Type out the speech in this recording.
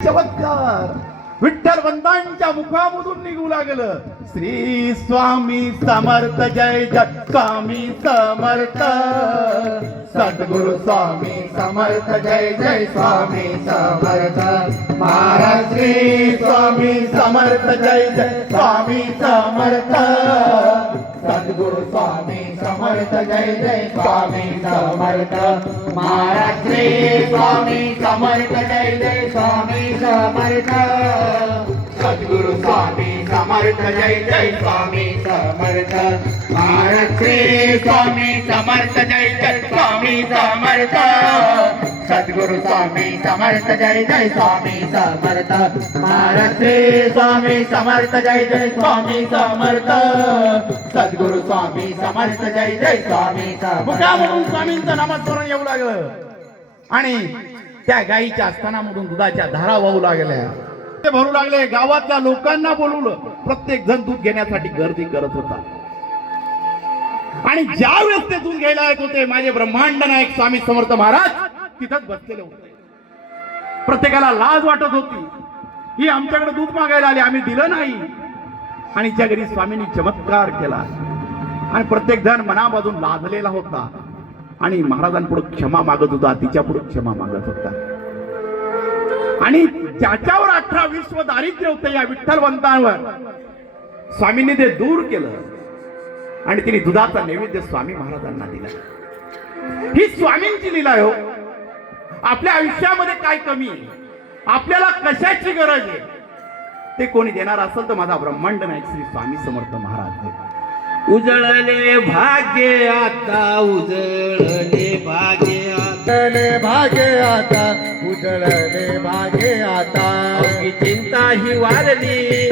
चमत्कार विठ्ठलवंतांच्या मुखामधून निघू लागलं. श्री स्वामी समर्थ जय जय स्वामी समर्थ, सद्गुरु स्वामी समर्थ जय जय स्वामी समर्थ, महाराज श्री स्वामी समर्थ जय जय स्वामी समर्थ, सद्गुरु स्वामी समर्थ जय जय स्वामी समर्थ, महाराज श्री स्वामी समर्थ जय जय स्वामी समर्थ, सद्गुरु स्वामी समर्थ जय जय स्वामी समर्थ, महाराज श्री स्वामी समर्थ जय जय स्वामी समर्थ, सद्गुरु स्वामी समर्थ जय जय स्वामी समर्थ, महाराज श्री स्वामी समर्थ जय जय स्वामी समर्थ, सद्गुरु स्वामी समर्थ जय जय स्वामी समर्थ. मुखामधून स्वामींचं नामस्मरण येऊ लागलं आणि त्या गायीच्या स्तनामधून दुधाच्या धारा वाहू लागल्या. ते भरू लागले. गावातल्या लोकांना बोलवलं. प्रत्येक जण दूध घेण्यासाठी गर्दी करत होता. आणि ज्या वेळेस ते दूध घ्यायला येत होते, माझे ब्रह्मांड नायक स्वामी समर्थ महाराज तिथंच बसलेले होते. प्रत्येकाला लाज वाटत होती. ही आमच्याकडे दूध मागायला आली, आम्ही दिलं नाही. आणि त्या घरी स्वामींनी चमत्कार केला आणि प्रत्येक जण मनामधून लाजलेला होता आणि महाराजांपुढे क्षमा मागत होता, तिच्या पुढे क्षमा मागत होता. आणि ज्याच्यावर 18 विश्व दारिद्र्य होतं या विठ्ठलवंतांवर स्वामींनी ते दूर केलं आणि तिने दुधाचा नैवेद्य स्वामी महाराजांना दिला. ही स्वामींची लीला हो. आपल्या आयुष्यामध्ये काय कमी आहे, आपल्याला कशाची गरज आहे, ते कोणी देणार असेल तर माझा ब्रह्मांड नायक श्री स्वामी समर्थ महाराज आहे. उजळले भाग्य आता, उजळले भाग्य आता, उजळले भाग्य आता, उजळले भाग्य आता, चिंता ही वारली